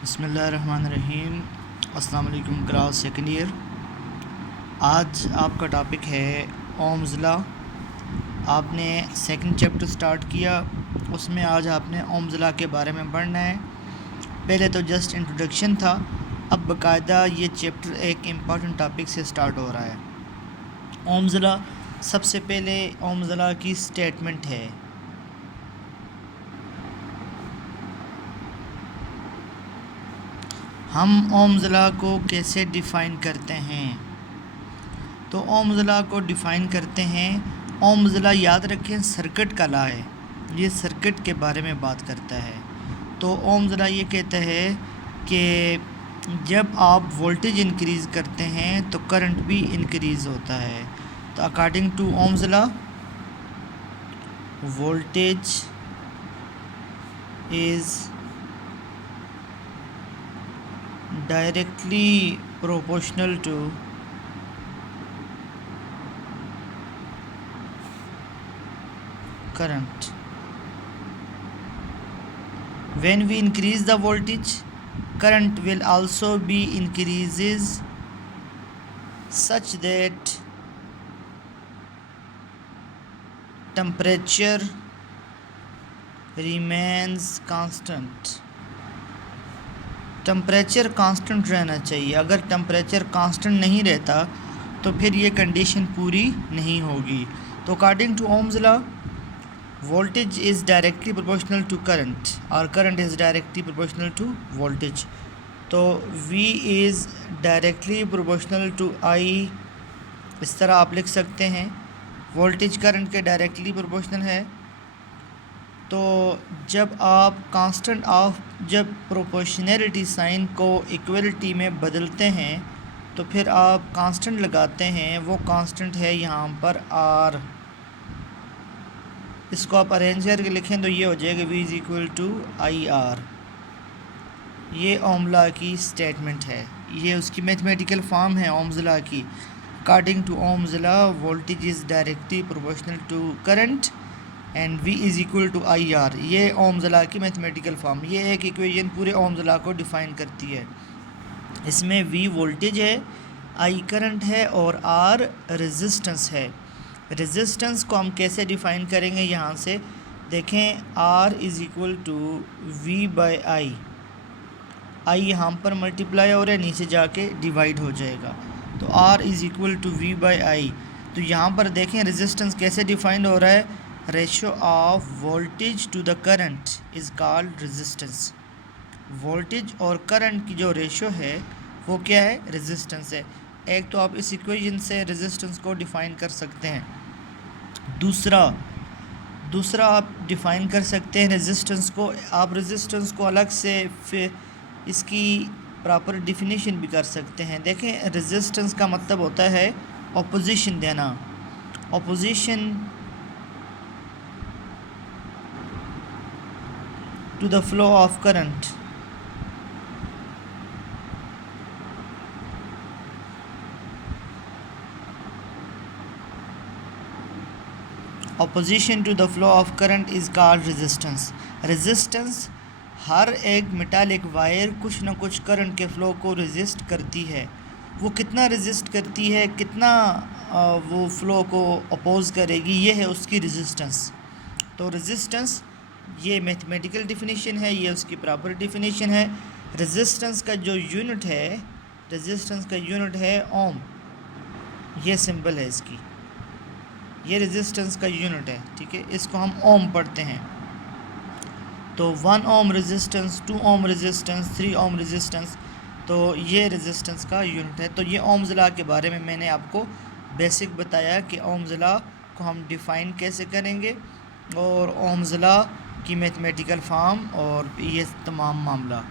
बिस्मिल्लाहिर्रहमानिर्रहीम। अस्सलाम वालेकुम क्लास सेकंड ईयर। आज आपका टॉपिक है ओम्स लॉ। आपने सेकंड चैप्टर स्टार्ट किया, उसमें आज आपने ओम्स लॉ के बारे में पढ़ना है। पहले तो जस्ट इंट्रोडक्शन था, अब बाकायदा ये चैप्टर एक इम्पॉर्टेंट टॉपिक से स्टार्ट हो रहा है। ओम्स लॉ, सबसे पहले ओम्स लॉ की स्टेटमेंट है। हम ओम्स लॉ को कैसे डिफ़ाइन करते हैं? तो ओम्स लॉ को डिफ़ाइन करते हैं, ओम्स लॉ याद रखें सर्किट का लॉ है, ये सर्किट के बारे में बात करता है। तो ओम्स लॉ ये कहता है कि जब आप वोल्टेज इंक्रीज़ करते हैं तो करंट भी इंक्रीज़ होता है। तो according to Ohm's law, voltage is directly proportional to current. When we increase the voltage, current will also be increases such that temperature remains constant. Temperature constant रहना चाहिए। अगर टेम्परेचर कांस्टेंट नहीं रहता तो फिर ये कंडीशन पूरी नहीं होगी। तो according to Ohm's law, voltage is directly proportional to current और current is directly proportional to voltage. तो V is directly proportional to I, इस तरह आप लिख सकते हैं। वोल्टेज करंट के डायरेक्टली प्रोपोर्शनल है। तो जब आप कांस्टेंट ऑफ जब प्रोपोर्शनैलिटी साइन को इक्वलिटी में बदलते हैं तो फिर आप कांस्टेंट लगाते हैं, वो कांस्टेंट है यहाँ पर R। इसको आप अरेंज करके लिखें तो ये हो जाएगा V is equal to IR। ये ओम लॉ की स्टेटमेंट है, ये उसकी मैथमेटिकल फॉर्म है ओम्स लॉ की। According to Ohm's law, voltage is directly proportional to current and V is equal to IR। ये ओम्स लॉ की मैथमेटिकल फॉर्म, ये एक इक्वेशन पूरे ओम्स लॉ को डिफ़ाइन करती है। इसमें V वोल्टेज है, I करंट है और R रेजिस्टेंस है। रेजिस्टेंस को हम कैसे डिफ़ाइन करेंगे? यहाँ से देखें, R is equal to V by I यहाँ पर मल्टीप्लाई हो रहा है, नीचे जाके डिवाइड हो जाएगा। तो R is equal to V by I। तो यहाँ पर देखें रेजिस्टेंस कैसे डिफ़ाइंड हो रहा है, ratio of voltage to the current is called resistance. Voltage और करंट की जो रेशो है वो क्या है? रेजिस्टेंस है। एक तो आप इस इक्वेशन से रेजिस्टेंस को डिफ़ाइन कर सकते हैं। दूसरा आप डिफ़ाइन कर सकते हैं रेजिस्टेंस को, आप रेजिस्टेंस को अलग से फिर इसकी प्रॉपर डिफिनीशन भी कर सकते हैं। देखें, रेजिस्टेंस का मतलब होता है ऑपोजिशन देना, opposition to the flow of current। opposition to the flow of current is called resistance। resistance, हर एक मेटालिक वायर कुछ ना कुछ करंट के फ्लो को रेजिस्ट करती है। वो कितना रेजिस्ट करती है, कितना वो फ्लो को अपोज करेगी, ये है उसकी रेजिस्टेंस। तो रेजिस्टेंस, ये मैथमेटिकल डिफिनीशन है, ये उसकी प्रॉपर डिफिनीशन है। रेजिस्टेंस का जो यूनिट है, रेजिस्टेंस का यूनिट है ओम, ये सिंबल है इसकी, ये रेजिस्टेंस का यूनिट है, ठीक है। इसको हम ओम पढ़ते हैं। तो 1 ohm resistance, 2 ohm resistance, 3 ohm resistance, तो ये रेजिस्टेंस का यूनिट है। तो ये ओम्स लॉ के बारे में मैंने आपको बेसिक बताया कि ओम्स लॉ को हम डिफ़ाइन कैसे करेंगे और ओम्स लॉ की मैथमेटिकल फॉर्म और ये तमाम मामला।